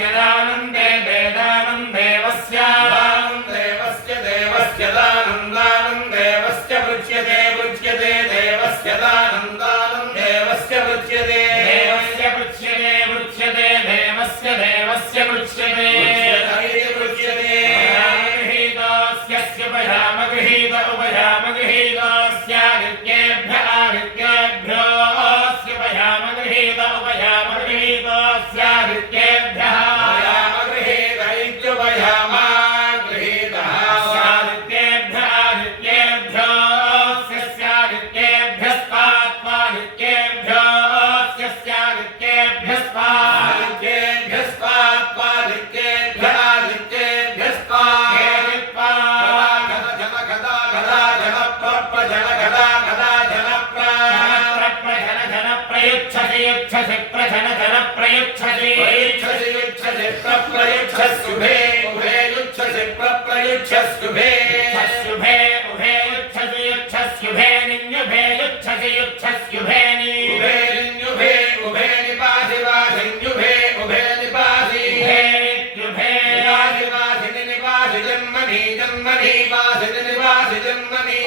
देवस्य दानं देदानं देवस्य देवस्य दानं देवस्य पृच्छ्यते देवस्य दानं देवस्य पृच्छ्यते देवस्य पृच्छ्यते उपयामगृहीत उपयामगृहीतस्यादित्येभ्यो उपयामगृहीत उपयामगृहीतस्यादित्येभ्यः उपयामगृहीत इत्युपयामगृहीतः स्यादित्येभ्यो स्यादित्येभ्यस्तात्वादित्येभ्यो शुभे उभे युच्छसि प्रप्रयुच्छस्युभे शुभे उभे युच्छसि युच्छस्युभे निन्युभे युच्छसि युच्छस्युभे उभे निन्युभे उभे निपासि वासिन्युभे उभे निपासि उभे निपासि वासिनि निपासि जन्मनि जन्मनि वासिनि निपासि जन्मनि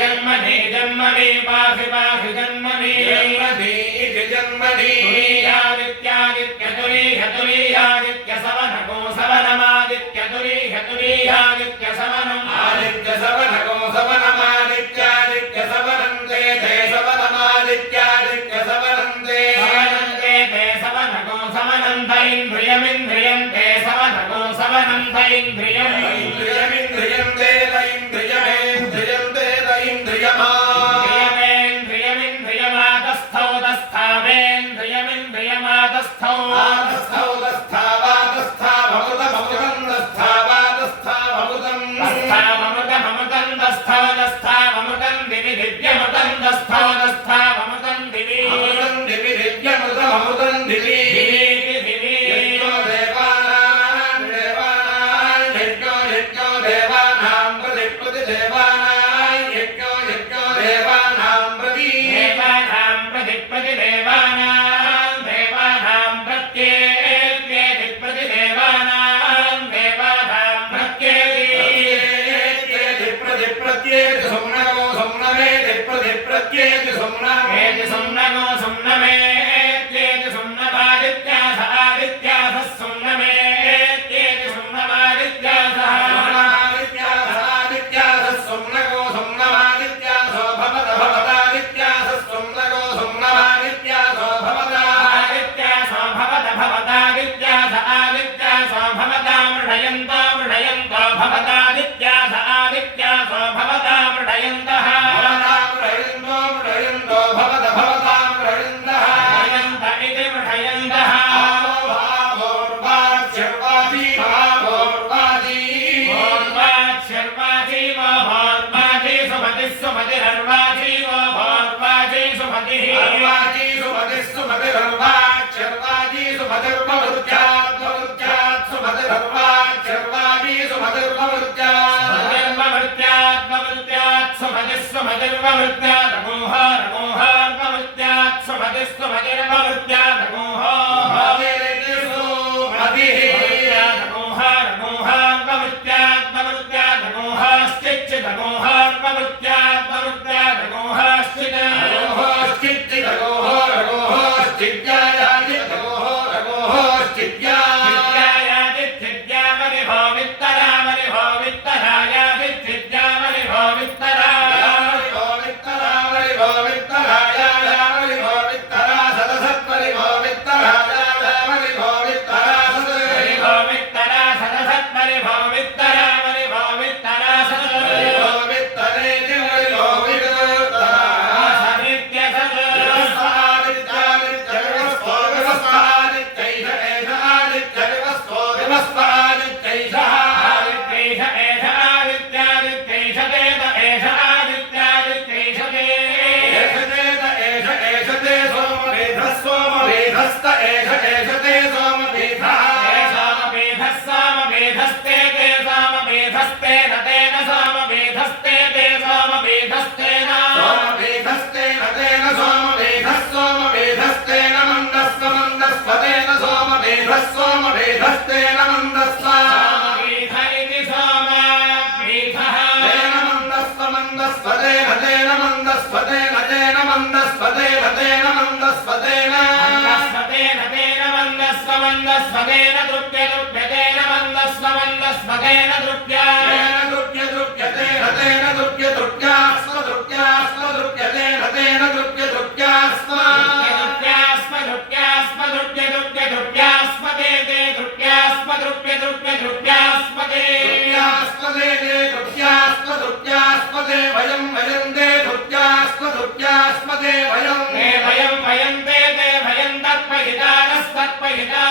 जन्मनि जन्मनि वासि वासि जन्मनि जन्मनि इति जन्मनि तुरीयादित्य सवनको सवनमादित्य तुरीयादित्य सवनम् आदित्य सवनको सवनमादित्यादित्य सवनं ते सवनमादित्यादित्य सवनं ते सवनको सवनन्त इन्द्रियमिन्द्रियं ते सवनको सवनन्त इन्द्रियम् इन्द्रियमिन्द्रियं ते इन्द्रियमेन्द्रियं ते इन्द्रियमा इन्द्रियमेन्द्रियमादस्थौ दस्थावेन्द्रियमिन्द्रियमादस्थौ सोमवेधस्तेन मन्दस्वतेन तेन मन्दस्वतेन तेन मन्दस्वतेन मन्दस्वतेन तेन मन्दस्व मन्दस्वतेन दृप्य दृप्यतेन मन्दस्व मन्दस्वतेन दृप्यतेन दृप्यतेन तेन दृप्य दृप्यास्म दृप्यास्म दृप्यतेन तेन दृप्य दृप्यास्म दृप्यास्म दृप्यास्म दृप्य दृप्य दृप्यास्म ते ते दृप्यास्म दृप्य दृप्य दृप्यास्म ते दृप्यास्म ते ते दृप्यास्म दृप्यास्म ते वयं वयं ते दृप्यास्म दृप्यास्म ते वयं ते वयं ते भयं तत्पहितानस्तत्पहिता